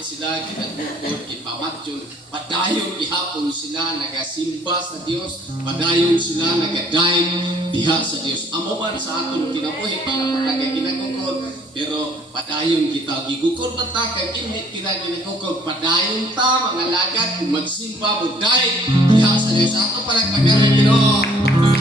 sila ginagukod, ipamatyon, padayon ihapon sila nagasimba sa Dios, padayon sila nagadaig diha sa Dios. Amo man sa aton kinabuhi para pagka ginagukod, pero padayon kita gigukod man ta kay hindi kita ginagukod, padayon ta mga lagad kung magsimba mo daig diha sa Dios. Ato para pagkarin Ginoo.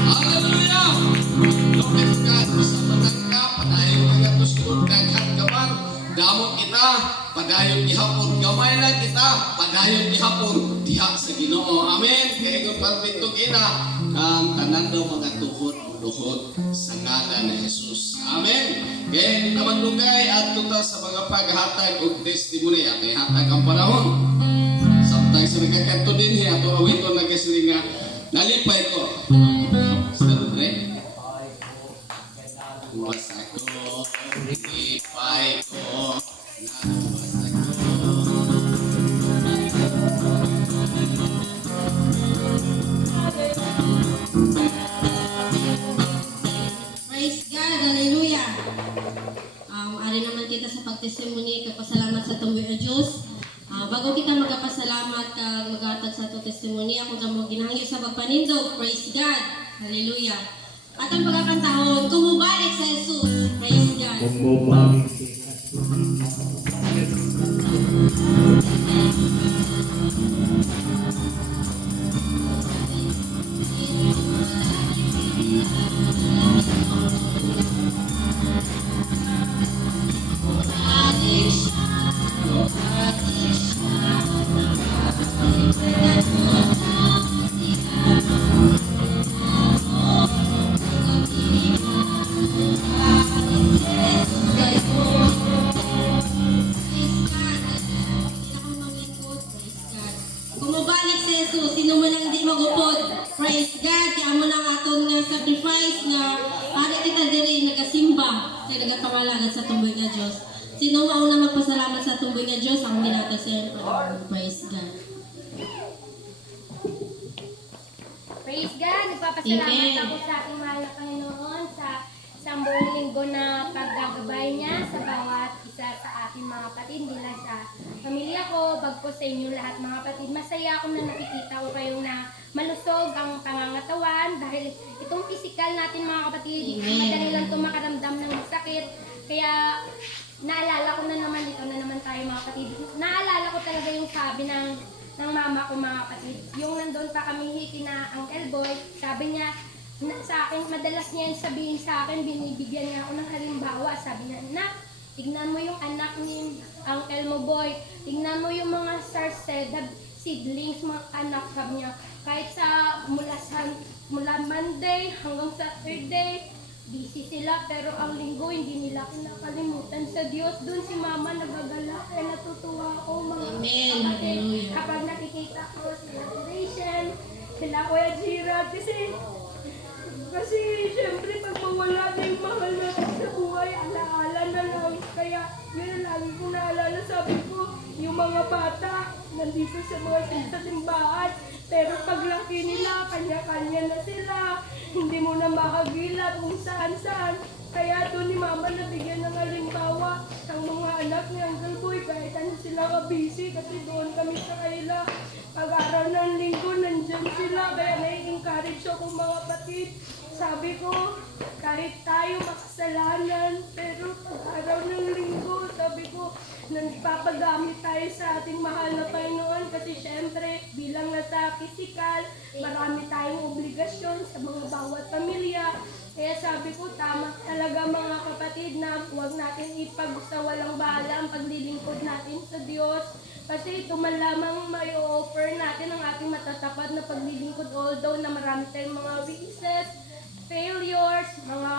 Hallelujah! Glory to God. Sa matangka, padayon mga tusod daghan gaman. Damot kita, padayon gihapon, gamay lang kita, padayon gihapon diha sa Ginoo. Amen. Kaya kung pagpintog ina, tanan daw mga tuhod luhod sa ngalan ni Jesus. Amen. Kaya naman lugay at tuta sa mga paghatag o testimony at may hatag ang panahon. Sometimes sa nagkakanto din ato awito nagkasiling nga nalipay ko. Sandre. Basa ko, lipay ko. Praise God, hallelujah. Ari naman kita sa pagtestimony, kapasalamat sa tumboy o Diyos. Bago kita magpasalamat kag magatag sa itong testimony, ako kamo ginahangyo sa pagpanindog. Praise God, hallelujah. At ang pagkakantahon, kumubalik sa Jesus. Praise God. Kumubalik sa Jesus. Kumubalik sa Jesus, sino mo nang di magupod. Praise God, kaya mo nang aton nga sacrifice nga para kita diri nagasimba kay nagatawalagan sa tumboy nga Dios. Sino mauna magpasalamat sa tumboy nga Dios ang ginatag sa iyo. Praise God. Praise God! Nagpapasalamat Amen. ako sa ating mahal na Panginoon sa isang buong linggo na paggagabay niya sa bawat isa sa ating mga kapatid, nila sa pamilya ko, bagpo sa inyo lahat mga kapatid. Masaya ako na nakikita ko kayong na malusog ang pangangatawan dahil itong physical natin mga kapatid, Amen. madali lang itong makaramdam ng sakit. Kaya naalala ko na naman, dito na naman tayo mga kapatid. Naalala ko talaga yung sabi ng mama ko mga kapatid. Yung nandun pa kami kina Uncle Boy, sabi niya sa akin, madalas niya yung sabihin sa akin, binibigyan niya ako ng halimbawa. Sabi niya, "Nak, tignan mo yung anak ni Uncle mo Boy, tignan mo yung mga sarsedad seedlings, mga anak," sabi niya. Kahit mula Monday hanggang Saturday, busy sila, pero ang linggo hindi nila kinakalimutan sa Diyos. Doon si Mama nagagala, kaya natutuwa ako mga Amen. kapatid. Hallelujah. Kapag nakikita ko sila Rachel, sila Kuya Gerald, kasi syempre pag mawala na yung mahal natin sa buhay, alaala na lang. Kaya yun ang lagi kong naalala. Sabi ko, yung mga bata nandito sa mga simbahan, pero paglaki nila, kanya-kanya na sila. Hindi mo na makagilat kung saan-saan. Kaya doon ni Mama nabigyan ng halimbawa ang mga anak ni Uncle Boy, kahit ano sila ka-busy kasi doon kami sa kanila. Pag-araw ng linggo, nandyan sila. Kaya nai-encourage ako mga kapatid. Sabi ko, kahit tayo makasalanan, pero pag-araw ng linggo, sabi ko, nagpapagamit tayo sa ating mahal na Panginoon kasi syempre, bilang nasa physical, marami tayong obligasyon sa mga bawat pamilya. Kaya sabi ko, tama talaga mga kapatid na huwag natin ipagsawalang bahala ang paglilingkod natin sa Diyos. Kasi ito man lamang may offer natin ang ating matatapat na paglilingkod, although na marami tayong mga weaknesses, failures, mga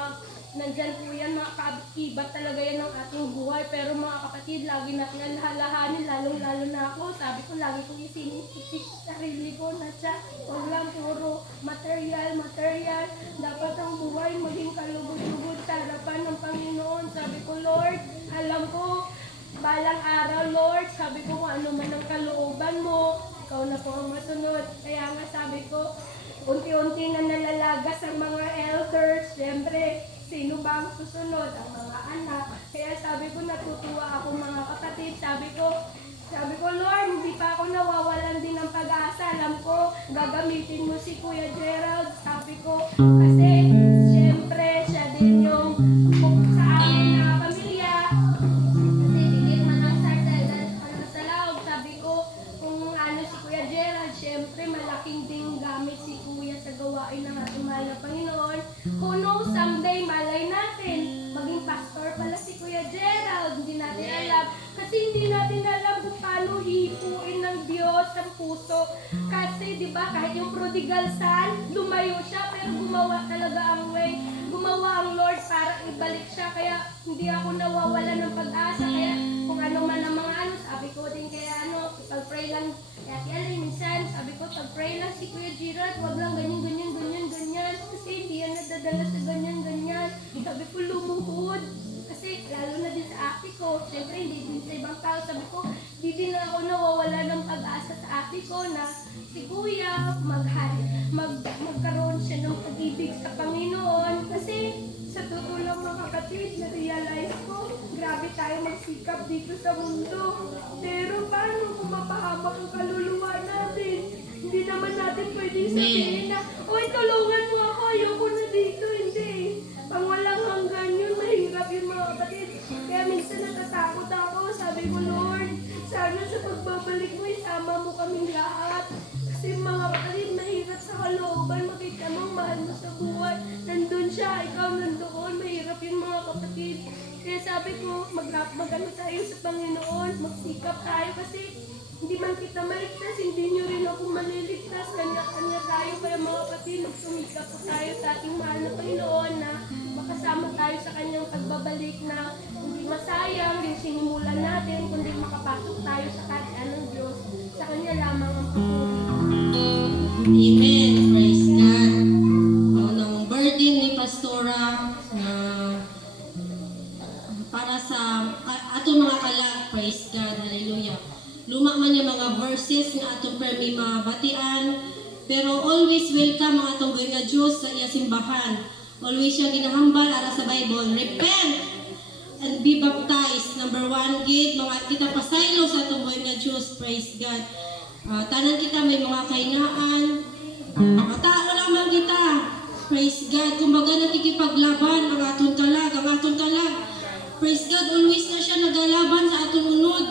nandyan po yan, mga kaakibat talaga yan ng ating buhay. Pero mga kapatid, lagi natin alalahanin, lalong-lalo na ako. Sabi ko, lagi kong isinisip sa sarili ko na siya, huwag lang puro material. Dapat ang buhay maging kalugod-lugod sa harapan ng Panginoon. Sabi ko, Lord, alam ko, balang araw, Lord, sabi ko kung ano man ang kalooban mo, ikaw na po ang masunod. Kaya nga sabi ko, unti-unti na nalalagas ang mga elders. Siyempre, sino ba ang susunod? Ang mga anak. Kaya sabi ko, natutuwa ako mga kapatid. Sabi ko, sa ako nawawalan din ng pag-asa. Alam ko, gagamitin mo si Kuya Gerald, sabi ko. Kasi, siyempre, siya din yung sa amin na pamilya. Kasi, bigit man ang sa laog. Sabi ko, kung ano si Kuya Gerald, siyempre, malaking ding gamit si Kuya sa gawain ng ating mahal na Panginoon. Who knows, someday, malay natin, maging pastor pala si Kuya Gerald. Hindi natin alam. Kasi hindi natin alam kung paano hipuin ng Diyos ang puso. Kasi, di ba, kahit yung prodigal son, lumayo siya, pero gumawa talaga ang way. Gumawa ang Lord para ibalik siya. Kaya, hindi ako nawawala ng pag-asa. Kaya, kung ano man ang mga ano, sabi ko din kaya pag-pray lang. Kaya, minsan, sabi ko, pag-pray lang si Kuya Gerald, wag lang ganyan. Kasi, hindi yan nadadala sa ganyan. Sabi ko, lumuhod. Kasi lalo na din sa ate ko, siyempre hindi din sa ibang tao, sabi ko, di din ako nawawala ng pag-asa sa ate ko na si Kuya magkaroon siya ng pag-ibig sa Panginoon. Kasi sa totoo lang mga kapatid, na-realize ko, grabe tayo magsikap dito sa mundo. Pero paano kung mapahamak ang kaluluwa natin? Hindi naman natin pwede sabihin na, oy, tulungan mo ako, ayoko na dito, hindi. Pang walang hanggan yun, mahirap yun mga kapatid. Kaya minsan natatakot ako, sabi ko, Lord, sana sa pagbabalik mo, isama mo kaming lahat. Kasi mga kapatid, mahirap sa kalooban, makita mo, mahal mo sa buhay. Nandun siya, ikaw nandoon, mahirap yun mga kapatid. Kaya sabi ko, mag-ano tayo sa Panginoon, magsikap tayo kasi hindi man kita maligtas, hindi nyo rin ako maliligtas. Kanya-kanya tayo, kaya mga kapatid, magsumikap po tayo sa ating mahal na Panginoon na makasama tayo sa kanyang pagbabalik na hindi masayang yung sinimulan natin, kundi makapasok tayo sa kaharian ng Diyos. Sa kanya lamang ang papuri. Amen. Praise God. Ang burden ni Pastora na para sa atong mga kalag, praise God, hallelujah. Luma man yung mga verses na atong permi mabatian, pero always welcome ang atong buhay nga Diyos sa iya simbahan. Always siya ginahambal ara sa Bible. Repent and be baptized. Number 1, gate, mga kita pasaylo sa atong buhay nga Diyos, praise God. Tanan kita may mga kainaan, tao lamang kita, praise God. Kumbaga nakikipaglaban ang aton kalag, praise God, always na siya nagalaban sa aton unod.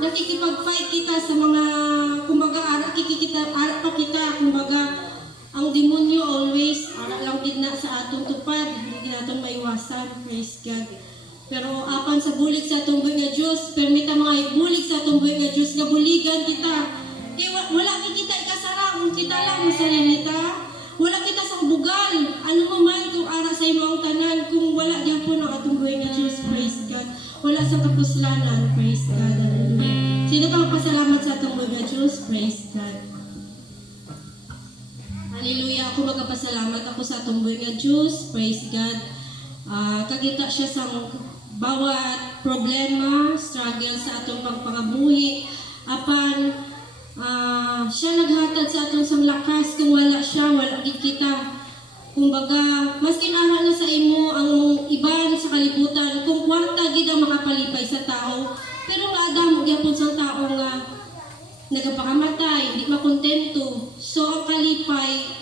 Nakikipag-fight kita sa mga, kumbaga, ara pa kita, kumbaga, ang demonyo always, ara lang din na sa atong tupad, hindi natin maiwasan, praise God. Pero apan sa bulig sa atong buhay nga Diyos, permita mga ibulig sa atong buhay nga Diyos, nga buligan kita. Wala kita ikasara, kung kita lang sa salita, wala kita sa bugal, ano mo man kung ara sa imong tanan, kung wala diyan po ng atong buhay nga Diyos, praise God. Wala sa kapuslanan, praise God, hallelujah. Sino ka magpasalamat sa atong buhay nga Diyos, praise God. Hallelujah, ako magpasalamat ako sa atong buhay nga Diyos, praise God. Kagita siya sa bawat problema, struggle sa atong pagpangabuhi, apan siya naghatag sa atong sang lakas. Kung wala siya, wala gid kita. Kumbaga, maskin ara na sa imo ang iban sa kalibutan, kung kwarta gid ang makapalipay sa tao, pero nga adamo gyapon sang tao nga nagapakamatay, di makontento. So ang kalipay,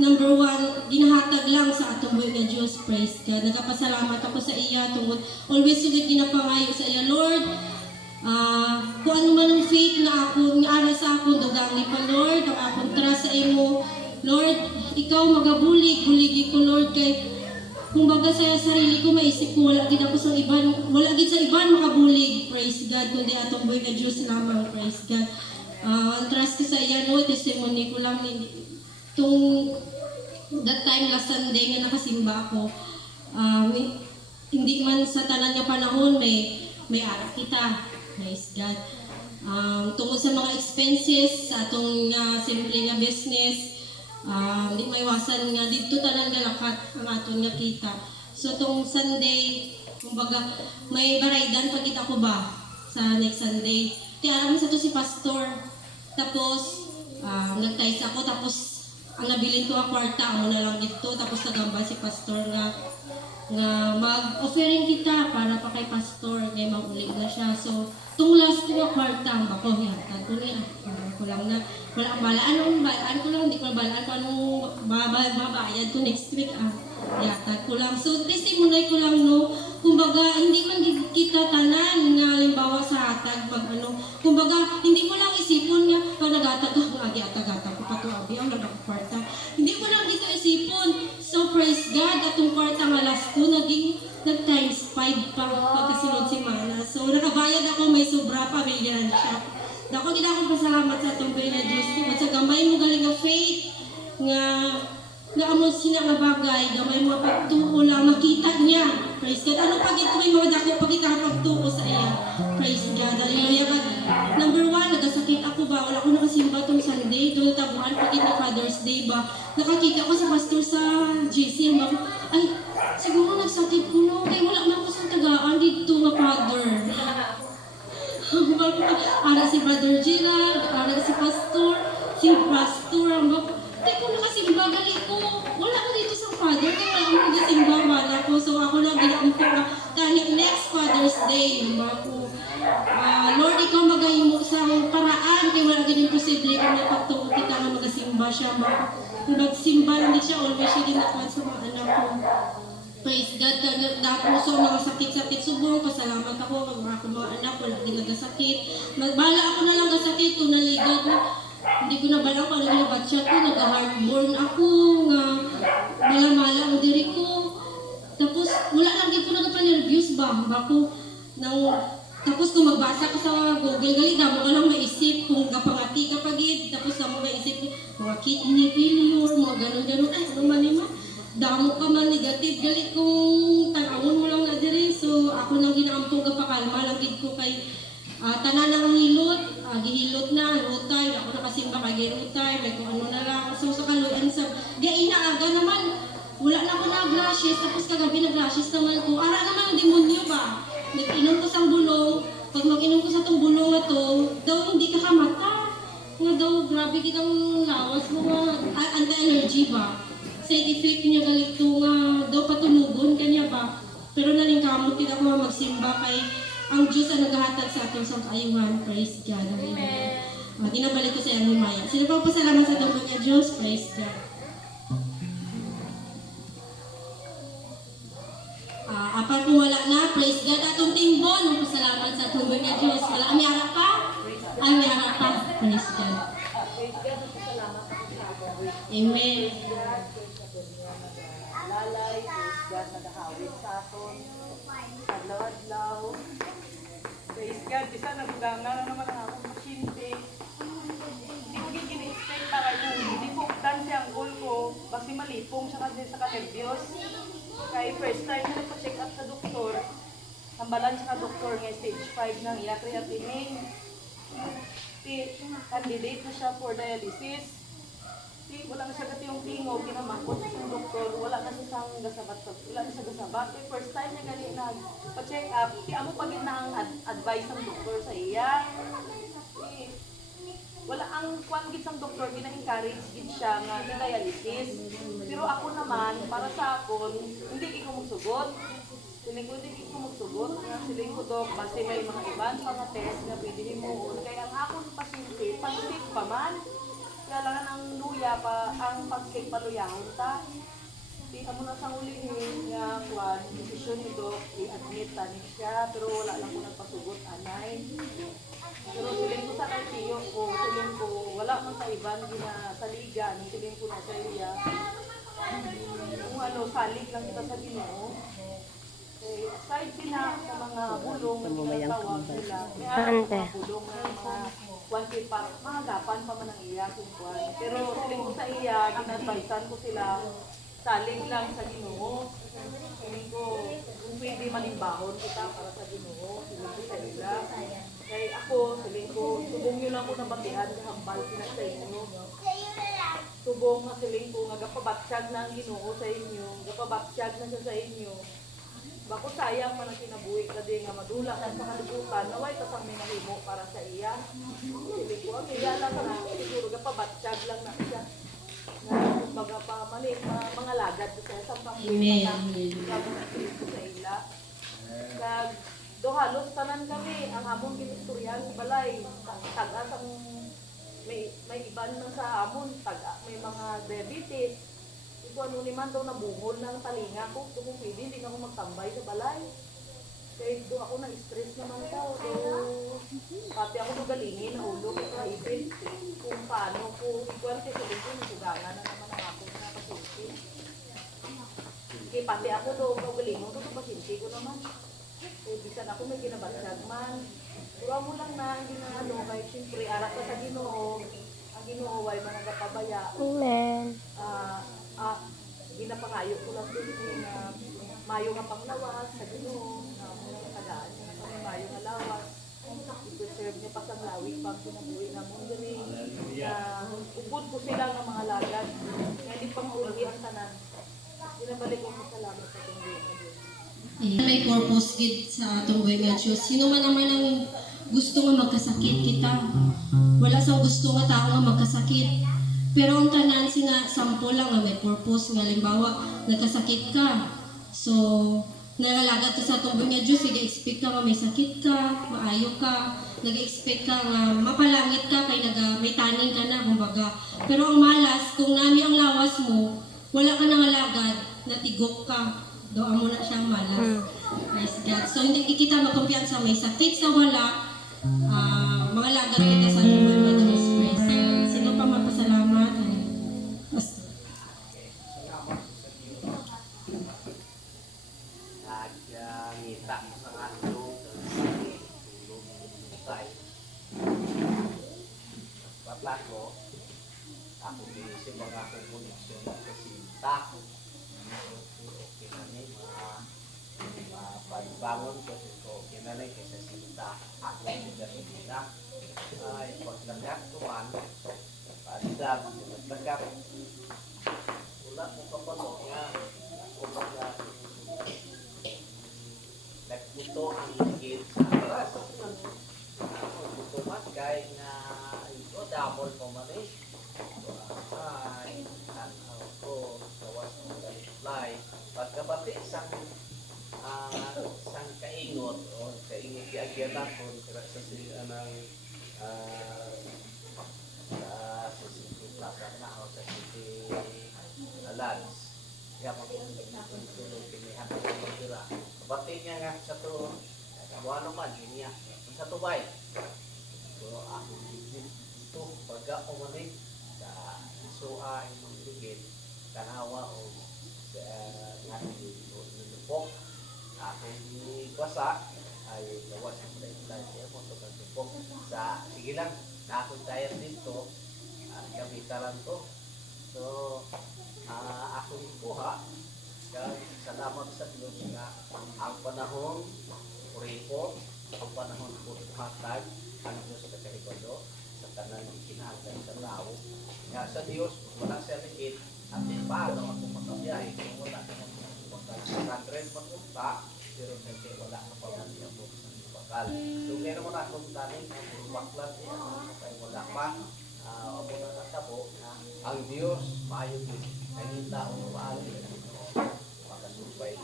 number 1, ginahatag lang sa atong buhay nga Diyos, praise God. Nagapasalamat ako sa iya tungod always sugid ginapangayo sa iya, Lord. Kung ano man ang faith na ako, nga ara sa akong dugang ni pa, Lord, ang akong trust sa imo, Lord, ikaw magabulig ko, Lord, kay kumbaga sa sarili ko, maisip ko, wala gid ako sa iban, wala gid sa iban makabulig, praise God, kundi atong buhay nga Diyos lamang, praise God. Ang trust ko sa iya, no, testimony ko lang, that time last Sunday nga nakasimba ako, hindi man sa tanan nga panahon, may ara kita, praise God. Tungkol sa mga expenses, sa atong simple nga business, hindi maiwasan nga dito tanan nga lakat ang aton nga kita. So tong Sunday, kumbaga may baraydan pag kita ko ba sa next Sunday. Kaya alam mo sa to si pastor. Tapos nagtais ako, tapos ang nabilin ko ang kwarta mo na lang dito, tapos nagamba si pastor nga nga mag-offering kita para pa kay pastor kay maulig na siya. So, tung last ko nga kwarta ang bako yata ko niya. Ko lang na wala ang balaan ko lang, hindi ko balaan ko anong babayad ko next week yata ko lang. So, testimony ko lang no, kumbaga hindi man kita tanan nga halimbawa sa hatag pag kumbaga hindi mo lang isipon nga pag nagatag ko agi-atag-atag ko pa to abi ang kwarta. Hindi mo lang dito isipon. So praise God, atong kwarta nga last ko naging nag-times 5 pa pagkasunod si Mana. So nakabayad ako, may sobra pa, may siya. Dako gid ako pasalamat sa atong na Diyos ko. At sa gamay mo galing nga faith nga amon sina nga bagay, gamay mo pagtuo lang makita niya. Praise God. Ano pag ito may mga dako pagkita pagtuo sa iya. Praise God. Hallelujah. Number 1, nagasakit ako ba? Wala ko nakasimba tong Sunday. Doon tabuhan pagkita na Father's Day ba? Nakakita ko sa pastor sa JC. Ay, siguro nagsakit ko no. Kaya wala man ko sa tagaan dito nga father. Ara si Brother Gerald, ara si Pastor, ang Tay ko nakasimba, gali ko. Wala ko dito sa father, kaya wala ko nagasimba, wala ko. So ako na ginaan ko na kahit next Father's Day, ko. Lord, ikaw magahimo sa paraan, kaya wala ganyan posible kung napagtuo kita na magasimba siya. Magsimba lang din siya, always siya ginakuan sa mga anak ko. Praise God, puso mga sakit-sakit subong, pasalamat ako, mga anak, wala din nagasakit. Bala ako na lang gasakit, kung naligat ko. Hindi ko na balang kung ano ginabatsyat ko, nag-heartburn ako, nga mala-mala ang diri ko. Tapos, wala lang din ko nagpa-nervous ba? Tapos kung magbasa ka sa Google, gali damo ka lang maisip kung kapangati ka pagid, tapos damo maisip mga kidney failure, mga ganun-ganun, ay ano man ma? Damo ka man negative, gali kung tanawon mo lang na diri. So, ako nang ginaampong kapakalma, lang gid ko kay tanan ng hilot, gihilot na, rutay, ako nakasimba kay girutay, may kung ano na lang. So sa kaluyan sa, aga naman, wala na ako na-glasses, tapos kagabi na-glasses naman ko. Ara naman ang demonyo ba? Nag-inom ko sa bulong, pag mag-inom ko sa itong bulong na to, daw hindi ka kamata. Nga daw, grabe kitang lawas mo nga, anti-allergy ba? Side effect niya galito nga, daw patunugon kanya ba? Pero nalingkamot kita ko magsimba kay ang Diyos ang naghahatag sa atin sa kaayuhan. Praise God. Amen. Ginabalik ko sa iyang himaya. Sino pa pasalamat sa tungkol niya, Diyos? Praise God. Apat kung wala na, praise God. Atong timbon, ang pasalamat sa tungkol niya, Diyos. Wala, may harap pa? Ay, may harap pa. Praise God. Amen. Lalay, praise God, nagahawit sa aton. Adlaw-adlaw. Praise God, bisa naguganga na naman ang akong pasyente. Hindi ko gini-expect na kayo. Hindi ko tansi ang goal ko. Kasi malipong siya kasi sa kanervyos. Kaya first time na nagpa-check up sa doktor. Sambalan siya ka doktor nga stage 5 ng creatinine. Candidate na siya for dialysis. Wala na siya gati yung tingog, kinamangkot sa doktor, wala na siya gasabat. First time niya gali na pa-check up, amo pa gid na ang advice ng doktor sa iya. Wala ang kwan gid sang doktor, gina-encourage gid siya nga dialysis. Pero ako naman, para sa akon, hindi ko magsugot. Siling ko hindi ko magsugot. Siling ko dok, base may mga iban pa nga test nga pwede mo. Kaya ang akong pasyente, pag-check pa man. Kaya lang ang luya pa, ang pag-check paluyahon ta. Di amo na sang ulihin nga kwan, desisyon ni Doc, i-admit tani siya, pero wala lang ko nagpasugot anay. Pero siling ko sa kay tiyo ko, siling ko, wala man sa iban ginasaligan, siling ko na sa iya. Kung salig lang kita sa Ginoo. Aside sila sa mga bulong na tinatawag sila, may mga bulong na mga one pa, mahagapan pa man ang iya kung kwan. Pero siling ko sa iya, ginadvisean ko sila, salig lang sa Ginoo. Siling ko, kung pwede malimbahon kita para sa Ginoo, siling ko sa iya. Kaya ako, siling ko, subong nyo lang ko nabatihan, hambal sila sa inyo. Subong na siling ko, nagapabatsyag na ang Ginoo sa inyo, nagapabatsyag na siya sa inyo. Bako sayang man ang kinabuhi kasi nga madula ka sa kalibutan, naway tasang may nahimo para sa iya. Hindi ko ang iya lang na siguro kapabatsyag lang na siya. kumbaga pa mali, mga lagad sa pang Amen. Gabo na Kristo sa ila. Kag do halos tanan kami ang among ginistoryan sa balay. Tagas ang may iban man sa amon, may mga diabetes. Ito ano ni man daw nabungol ng talinga ko. Kung pwede, hindi na ako magtambay sa balay. Kaya do ako na-stress naman ko. So, pati ako magalingin, nahulog, kaipin. Kung paano ko, ikuan kasi ito, nasugangan na naman ang ako na pasinti. Kaya pati ako do, magalingon ko, pasinti ko naman. Kaya bisan ako may ginabasyag man. Pura mo lang na, hindi na ano, kahit siyempre, arak ka sa Ginoo. Ang Ginoo ay mga kapabaya. Amen. Ginapangayo ko lang din na mayo nga panglawas sa Ginoo, na mga tagaan niya na mayo nga lawas. I-preserve niya pa sa lawig pang sinabuhi na mong diri. Upod ko sila ng mga lagad. Nga di pang uli ang tanan. Ginabalik ko salamat sa tunggu na Diyos. May purpose gid sa atong buhay nga Diyos. Sino man naman ang gusto nga magkasakit kita. Wala sa gusto nga tao nga magkasakit. Pero ang tanan sina sample lang nga may purpose nga halimbawa nagkasakit ka. So nalagad ka sa atong buhay nga Diyos, nag-expect ka nga may sakit ka, maayo ka, nag-expect ka nga mapalangit ka kay may taning ka na kumbaga. Pero ang malas kung nami ang lawas mo, wala ka nang alagad, natigok ka. Doa mo na siyang malas. Praise God. So, hindi kita magkumpiyansa may sakit sa wala. Mga lagat kita sa Lord na Diyos. Praise God. Sino pa magpasalamat? Pastor. Ngita sa atong tulong tay. Patak ko, ako binisip mga akong koneksyon sa sinta. Okay na ni, pagbangon ko so okay na ni kaysa sinta. Ako yung gasolina. Ay, paglagat ko man, padag, paglagat. Wala ko kapatid nga. Kumbaga, nagputo ang higit sa aras. Nagputo man kay na ito, double po man eh. Ay, tanaw ko, gawas ng galifly. Pagkabati, isang kaingot o kaingot iagyan ako sa siya ng sa City Plaza na o sa City Lands. Kaya magtulong pinihan ko ng tira. Kabati niya nga sa to, ano man, niya. Sa tubay. So, ako dito, baga ko manig, sa isua, imong tigit, kanawa o sa nilupok. Ako ni Kwasa, ay gawas ng play siya mo ito kagupok. Sige lang, na akong tayar dito, gamitan lang to. So, ako ikuha, salamat sa Diyos na ang panahon puripo, ang panahon puthatag, ang Diyos sa kahibalo, sa tanan ikinahanglan sa tao. Nga sa Diyos, wala siya likit, at paano ako makabiyahe, kung wala ka sa 100 patunta, pero kasi wala ka pa man yung sa bakal. So, meron mo na akong tanin, ang baklat niya, kaya wala pa, ako na natabo na ang Diyos, maayo din. Nanging tao na maaari na makasumpay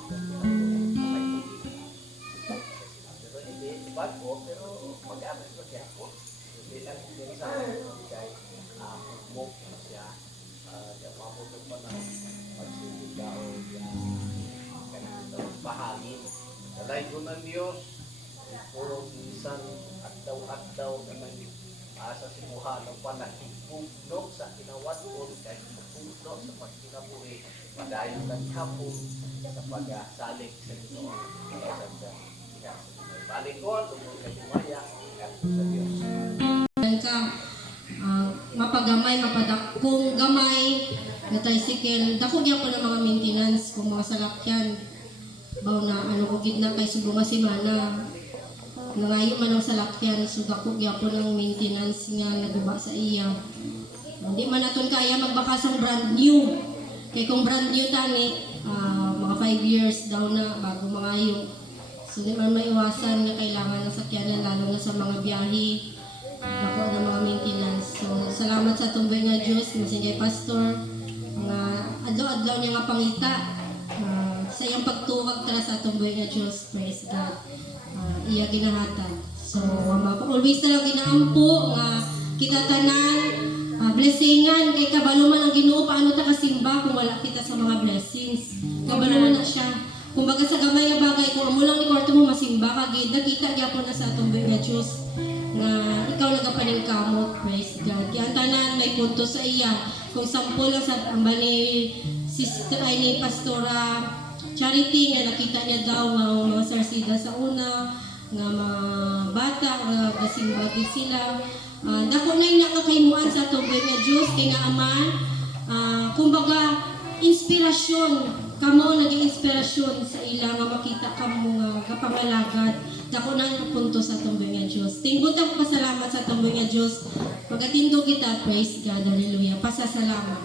pero hindi ibad ko, pero mag-amas ko siya ako. Hindi lang hindi sa akin kay mo siya mabuto pa na pagsiligaw kanang bahagin. Dalay ko ng Diyos, puro minsan addaw-addaw na sa simuhan ng panakipugdok sa kinawat ko kahit pugdok sa pagkinabuhi padayon ng hapon sa pag-salik sa Ginoo sa balik ko tungkol kay Maya sa Diyos ka mapagamay, mapadakong gamay na tricycle. Dako gyud ko ng mga maintenance kung mga salakyan. Baw na ano ko gid na kay subong nga semana. Nangayo man ang salakyan, so dako gyapon ang maintenance nga naguba sa iya. Hindi man naton kaya magbakasang brand new. Kay kung brand new tani, mga 5 years daw na bago mangayo. So di man maiwasan nga kailangan ng sakyanan lalo na sa mga biyahe. Dako ng mga maintenance. So salamat sa tumbay nga Diyos, masin kay Pastor. nga adlaw-adlaw niya nga pangita sa iyang pagtuwag tara sa atong buhay nga Diyos. Praise God. Iya ginahatag. So, always na lang ginaampo nga kita tanan blessingan kay kabalo man ang Ginoo paano ta kasimba kung wala kita sa mga blessings. Kabalo man na siya. Kumbaga sa gamay nga bagay kung amo lang ni kwarto mo masimba ka gid nakita gyapon na sa atong buhay nga Diyos nga ikaw nagapaningkamot. Praise God. Kaya ang tanan may punto sa iya. Kung sample lang sa amba ni sister ay ni Pastora Charity nga nakita niya daw nga mga sarsida sa una nga mga bata nga gasimba gid sila. Dako na yung nakakaimuan sa atong buhay nga Diyos kay nga aman kumbaga inspirasyon kamo naging inspirasyon sa ila nga makita kamo nga kapangalagad. Dako na yung punto sa atong buhay nga Diyos. Tingbot ang pasalamat sa atong buhay nga Diyos. Pagatindo kita, praise God, hallelujah. Pasasalamat.